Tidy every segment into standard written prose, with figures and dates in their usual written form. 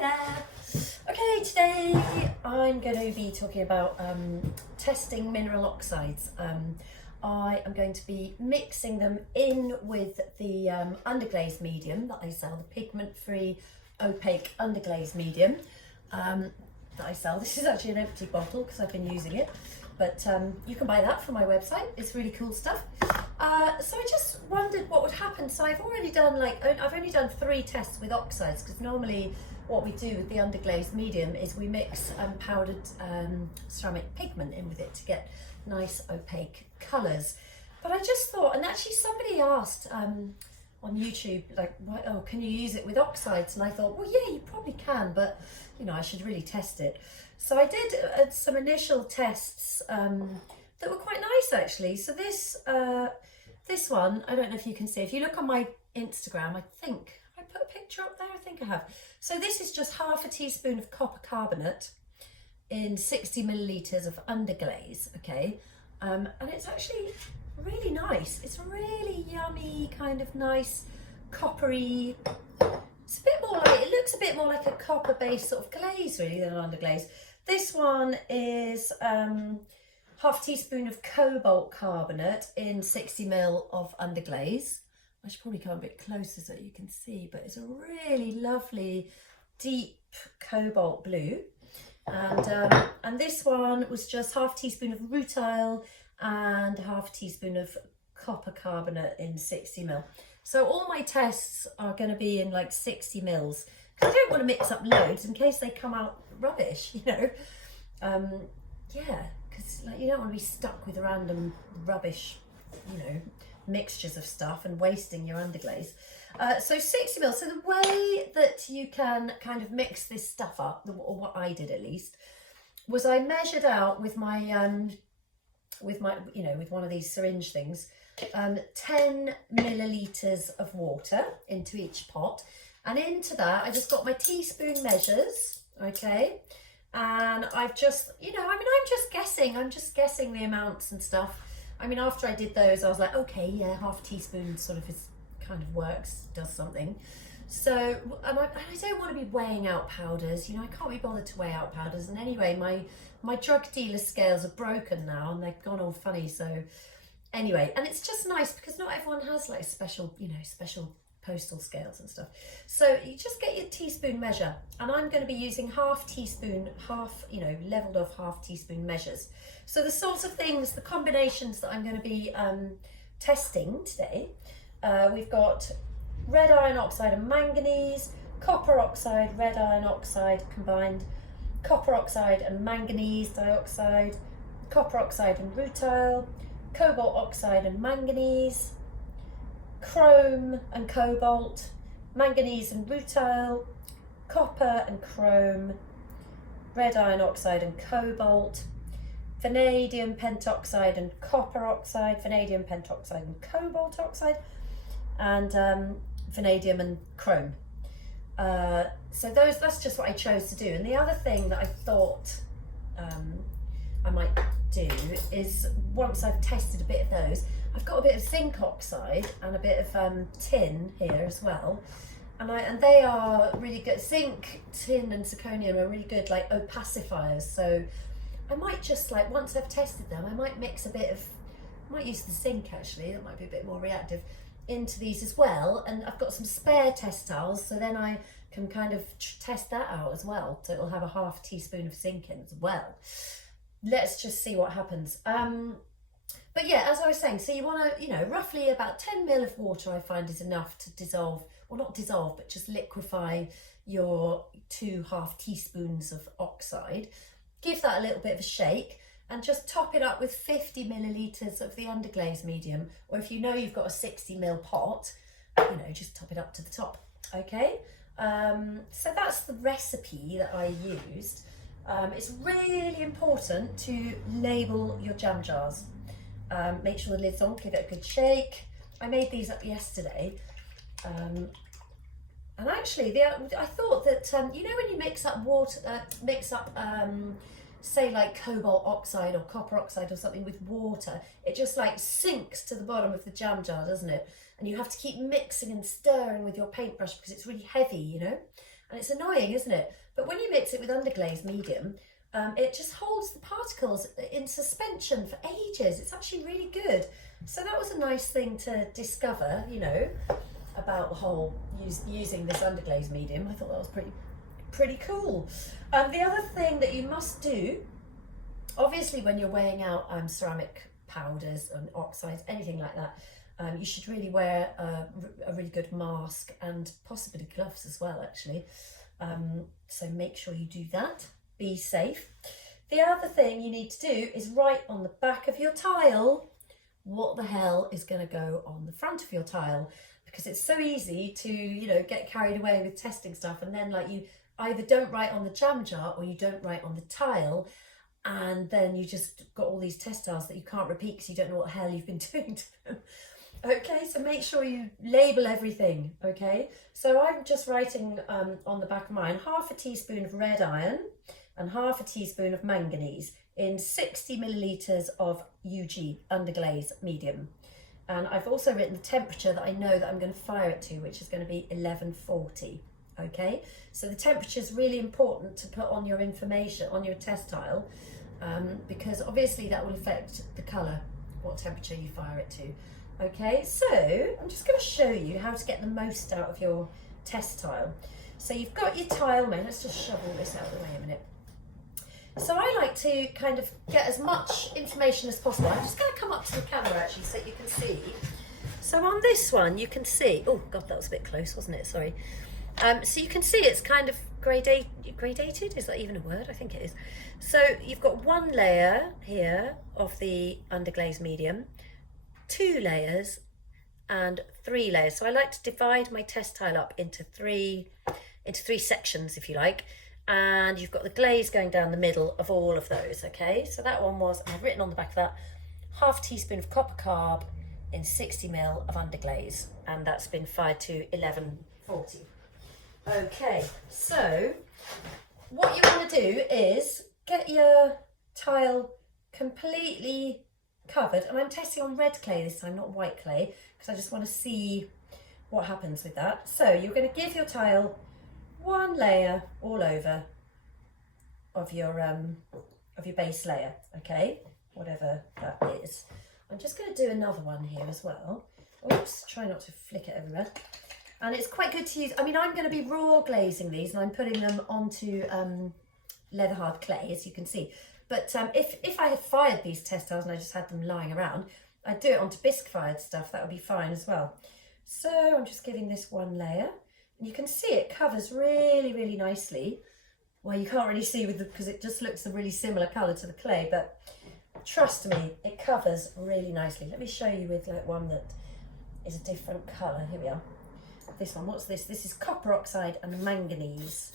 Hi there! Okay, today I'm going to be talking about testing mineral oxides. I am going to be mixing them in with the Underglaze Medium that I sell, the pigment-free opaque Underglaze Medium that I sell. This is actually an empty bottle because I've been using it, but you can buy that from my website. It's really cool stuff. So I just wondered what would happen. So I've already done I've only done 3 tests with oxides, because normally what we do with the Underglaze Medium is we mix powdered ceramic pigment in with it to get nice opaque colours. But I just thought, and actually somebody asked on YouTube, can you use it with oxides? And I thought, well, yeah, you probably can, but you know, I should really test it. So I did some initial tests that were quite nice actually. So this one, I don't know if you can see, if you look on my Instagram, I think I put a picture up there, I think I have. So this is just half a teaspoon of copper carbonate in 60 milliliters of Underglaze, okay? And it's actually really nice. It's really yummy, kind of nice, coppery. It's a bit more like, it looks a bit more like a copper based sort of glaze really than an Underglaze. This one is half a teaspoon of cobalt carbonate in 60 ml of Underglaze. I should probably come a bit closer so you can see, but it's a really lovely deep cobalt blue. And this one was just half a teaspoon of rutile and half a teaspoon of copper carbonate in 60 ml. So all my tests are going to be in like 60 mils, because I don't want to mix up loads in case they come out rubbish, you know. Yeah, because like, you don't want to be stuck with random rubbish, you know, mixtures of stuff and wasting your Underglaze. So 60 mils. So the way that you can kind of mix this stuff up, or what I did at least, was I measured out with my with one of these syringe things, 10 milliliters of water into each pot, and into that I just got my teaspoon measures, okay, and I've just, you know, I mean, I'm just guessing the amounts and stuff. I mean, after I did those, I was like, okay, yeah, half a teaspoon sort of is kind of works, does something. So, and I don't want to be weighing out powders, you know, I can't be bothered to weigh out powders. And anyway, my drug dealer scales are broken now and they've gone all funny. So anyway, and it's just nice because not everyone has like special, you know, special postal scales and stuff. So you just get your teaspoon measure, and I'm going to be using half teaspoon, you know, leveled off half teaspoon measures. So the sorts of things, the combinations that I'm going to be testing today, we've got red iron oxide and manganese, copper oxide, red iron oxide combined, copper oxide and manganese dioxide, copper oxide and rutile, cobalt oxide and manganese, chrome and cobalt, manganese and rutile, copper and chrome, red iron oxide and cobalt, vanadium pentoxide and copper oxide, vanadium pentoxide and cobalt oxide, and vanadium and chrome. So that's just what I chose to do. And the other thing that I thought I might do is, once I've tested a bit of those, I've got a bit of zinc oxide and a bit of tin here as well, and they are really good. Zinc, tin and zirconium are really good like opacifiers. So I might just, like, once I've tested them, I might mix a bit of, I might use the zinc actually, that might be a bit more reactive, into these as well. And I've got some spare test towels, so then I can kind of test that out as well. So it'll have a half teaspoon of zinc in as well. Let's just see what happens. But yeah, as I was saying, so you want to, you know, roughly about 10 ml of water I find is enough to dissolve, or not dissolve, but just liquefy your 2 half teaspoons of oxide. Give that a little bit of a shake and just top it up with 50 milliliters of the Underglaze Medium, or if you know you've got a 60 ml pot, you know, just top it up to the top, okay? So that's the recipe that I used. It's really important to label your jam jars. Make sure the lid's on, give it a good shake. I made these up yesterday. And actually, I thought that, you know, when you mix up water, say like cobalt oxide or copper oxide or something with water, it just like sinks to the bottom of the jam jar, doesn't it? And you have to keep mixing and stirring with your paintbrush because it's really heavy, you know. And it's annoying, isn't it? But when you mix it with Underglaze Medium, it just holds the particles in suspension for ages. It's actually really good. So that was a nice thing to discover, you know, about the whole using this Underglaze Medium. I thought that was pretty cool. The other thing that you must do, obviously when you're weighing out ceramic powders and oxides, anything like that, you should really wear a really good mask and possibly gloves as well, actually. So make sure you do that. Be safe. The other thing you need to do is write on the back of your tile what the hell is going to go on the front of your tile, because it's so easy to, you know, get carried away with testing stuff, and then like you either don't write on the jam jar or you don't write on the tile, and then you just got all these test tiles that you can't repeat because you don't know what the hell you've been doing to them. Okay, so make sure you label everything, okay? So I'm just writing on the back of mine, 1/2 teaspoon of red iron and 1/2 teaspoon of manganese in 60 milliliters of UG, Underglaze Medium. And I've also written the temperature that I know that I'm going to fire it to, which is going to be 1140, okay? So the temperature is really important to put on your information, on your test tile, because obviously that will affect the colour, what temperature you fire it to. Okay, so I'm just going to show you how to get the most out of your test tile. So you've got your tile made. Let's just shovel this out of the way a minute. So I like to kind of get as much information as possible. I'm just going to come up to the camera actually so you can see. So on this one you can see, oh god, that was a bit close, wasn't it? Sorry. So you can see it's kind of gradated, is that even a word? I think it is. So you've got one layer here of the Underglaze Medium, 2 layers and 3 layers. So I like to divide my test tile up into three sections, if you like, and you've got the glaze going down the middle of all of those. Okay, so that one was, I've written on the back of that, 1/2 teaspoon of copper carb in 60 ml of underglaze, and that's been fired to 1140. Okay, so what you want to do is get your tile completely covered, and I'm testing on red clay this time, not white clay, because I just want to see what happens with that. So you're going to give your tile one layer all over of your base layer, okay, whatever that is. I'm just going to do another one here as well. Oops, try not to flick it everywhere. And it's quite good to use, I mean, I'm going to be raw glazing these, and I'm putting them onto leather hard clay, as you can see. But if I had fired these test tiles and I just had them lying around, I'd do it onto bisque fired stuff. That would be fine as well. So I'm just giving this one layer, and you can see it covers really, really nicely. Well, you can't really see with because it just looks a really similar colour to the clay, but trust me, it covers really nicely. Let me show you with like one that is a different colour. Here we are. This one, what's this? This is copper oxide and manganese.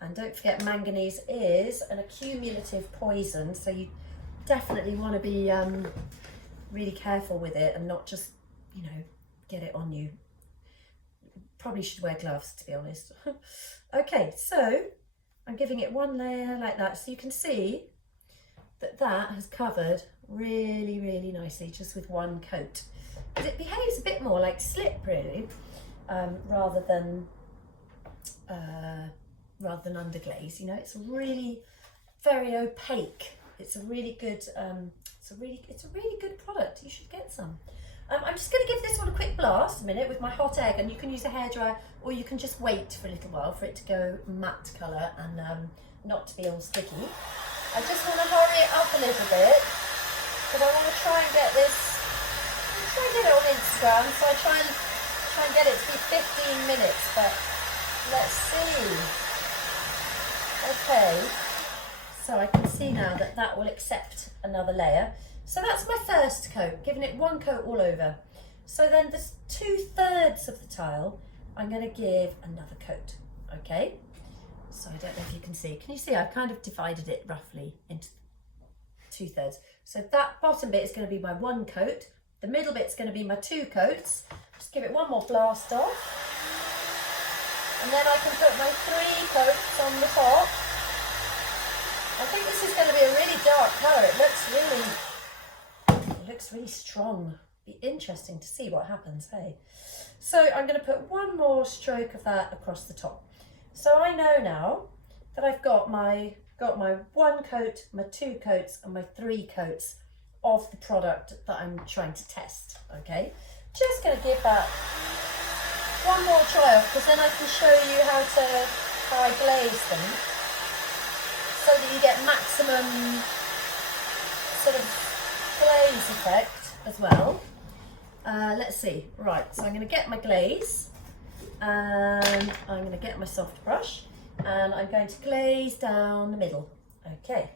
And don't forget, manganese is an accumulative poison, so you definitely want to be really careful with it and not just, you know, get it on you. Probably should wear gloves, to be honest. Okay, so I'm giving it one layer like that, so you can see that that has covered really, really nicely just with one coat. But it behaves a bit more like slip, really, rather than underglaze. You know, it's really very opaque. It's a really good it's a really good product. You should get some. I'm just going to give this one a quick blast a minute with my hot egg, and you can use a hairdryer, or you can just wait for a little while for it to go matte colour and not to be all sticky. I just want to hurry it up a little bit because I want to try and get this. I'm trying to get it on Instagram, so I try and get it to be 15 minutes, but let's see. Okay, so I can see now that that will accept another layer. So that's my first coat, giving it one coat all over. So then the 2/3 of the tile, I'm going to give another coat, okay? So I don't know if you can see. Can you see? I've kind of divided it roughly into 2/3. So that bottom bit is going to be my one coat. The middle bit's going to be my 2 coats. Just give it one more blast off. And then I can put my 3 coats on the top. I think this is going to be a really dark colour. It looks really strong. Be interesting to see what happens, hey? So I'm going to put one more stroke of that across the top. So I know now that I've got my one coat, my two coats and my three coats of the product that I'm trying to test, okay? Just going to give that one more try off, because then I can show you how I glaze them so that you get maximum sort of glaze effect as well. Let's see, right, so I'm going to get my glaze and I'm going to get my soft brush and I'm going to glaze down the middle. Okay,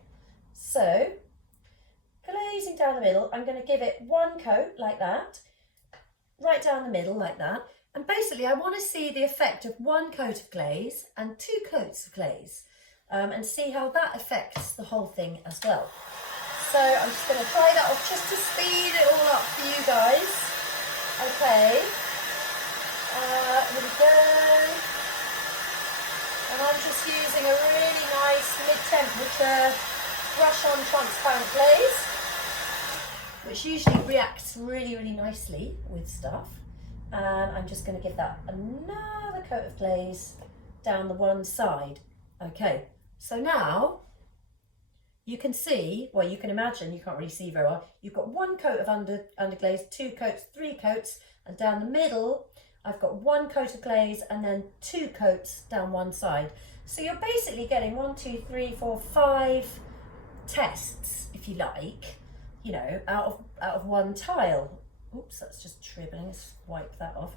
so glazing down the middle, I'm going to give it one coat like that, right down the middle like that. And basically I want to see the effect of one coat of glaze and two coats of glaze and see how that affects the whole thing as well. So I'm just going to try that off just to speed it all up for you guys. Okay, here we go. And I'm just using a really nice mid-temperature brush-on transparent glaze, which usually reacts really, really nicely with stuff. And I'm just going to give that another coat of glaze down the one side. Okay, so now you can see, well, you can imagine, you can't really see very well, you've got one coat of underglaze, two coats, three coats, and down the middle I've got one coat of glaze and then two coats down one side. So you're basically getting 1, 2, 3, 4, 5 tests, if you like, you know, out of one tile. Oops, that's just dribbling. Let's wipe that off.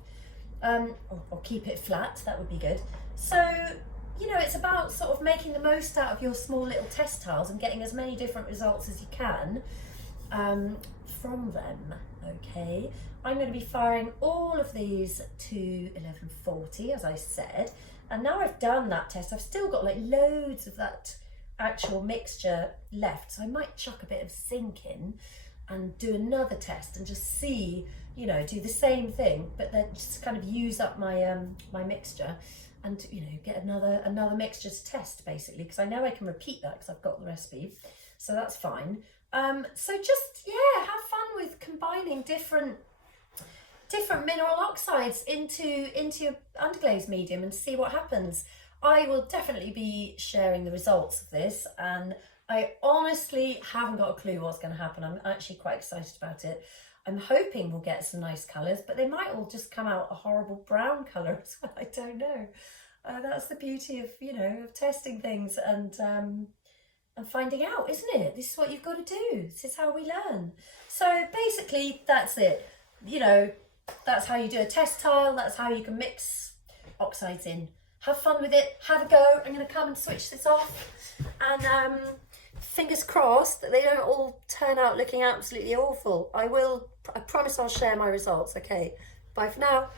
Or keep it flat, that would be good. So, you know, it's about sort of making the most out of your small little test tiles and getting as many different results as you can from them, okay? I'm going to be firing all of these to 1140, as I said. And now I've done that test, I've still got like loads of that actual mixture left. So I might chuck a bit of zinc in and do another test and just see, you know, do the same thing, but then just kind of use up my my mixture and, you know, get another mixture to test, basically, because I know I can repeat that because I've got the recipe, so that's fine. So just, yeah, have fun with combining different mineral oxides into underglaze medium and see what happens. I will definitely be sharing the results of this, and I honestly haven't got a clue what's going to happen. I'm actually quite excited about it. I'm hoping we'll get some nice colours, but they might all just come out a horrible brown colour as well. I don't know. That's the beauty of, you know, of testing things and finding out, isn't it? This is what you've got to do. This is how we learn. So basically, that's it. You know, that's how you do a test tile. That's how you can mix oxides in. Have fun with it. Have a go. I'm going to come and switch this off. And fingers crossed that they don't all turn out looking absolutely awful. I promise I'll share my results. Okay, bye for now.